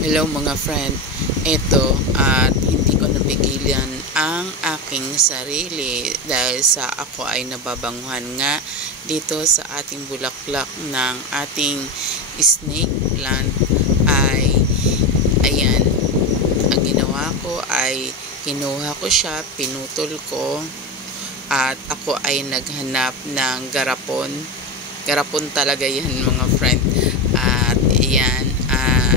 Hello mga friend, eto at hindi ko napigilan ang aking sarili dahil sa ako ay nababanguhan nga dito sa ating bulaklak ng ating snake plant ay ayan, ang ginawa ko ay kinuha ko siya, pinutol ko at ako ay naghanap ng garapon talaga yan mga friend. At ayan,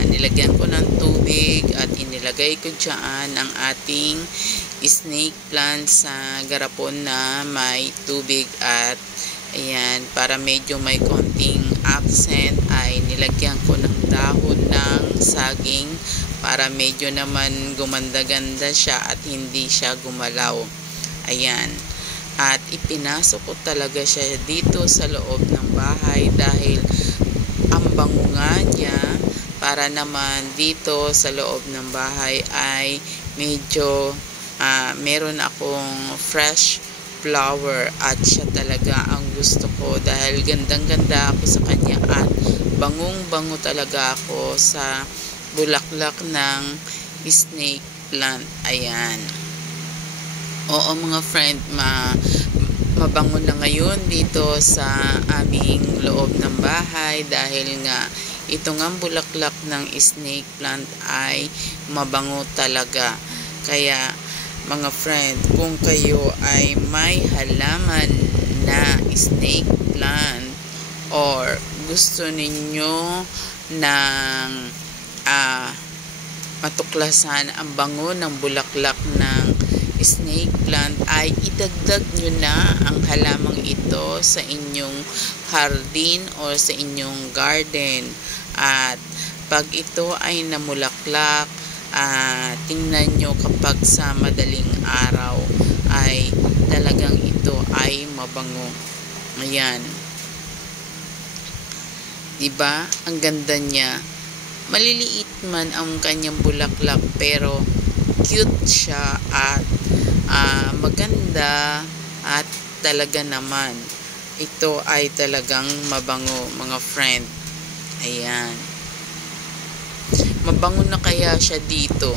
nilagyan ko ng tubig at inilagay ko dyan ang ating snake plant sa garapon na may tubig. At ayan, para medyo may konting accent ay nilagyan ko ng dahon ng saging para medyo naman gumanda-ganda siya at hindi siya gumalaw. Ayan, at ipinasok ko talaga siya dito sa loob ng bahay dahil ang bango nga niya. Para naman dito sa loob ng bahay ay medyo meron akong fresh flower at siya talaga ang gusto ko dahil gandang-ganda ako sa kanya at bangong-bango talaga ako sa bulaklak ng snake plant. Ayan. Oo mga friend, mabango na ngayon dito sa aming loob ng bahay dahil nga ito nga bulaklak ng snake plant ay mabango talaga. Kaya mga friend, kung kayo ay may halaman na snake plant or gusto ninyo ng matuklasan ang bango ng bulaklak ng snake plant ay idagdag nyo na ang halamang ito sa inyong hardin o sa inyong garden. At pag ito ay namulaklak, tingnan nyo kapag sa madaling araw ay talagang ito ay mabango. Ayan, diba ang ganda niya? Maliliit man ang kanyang bulaklak pero cute siya at maganda at talaga naman ito ay talagang mabango mga friend. Ayan, mabango na kaya siya dito.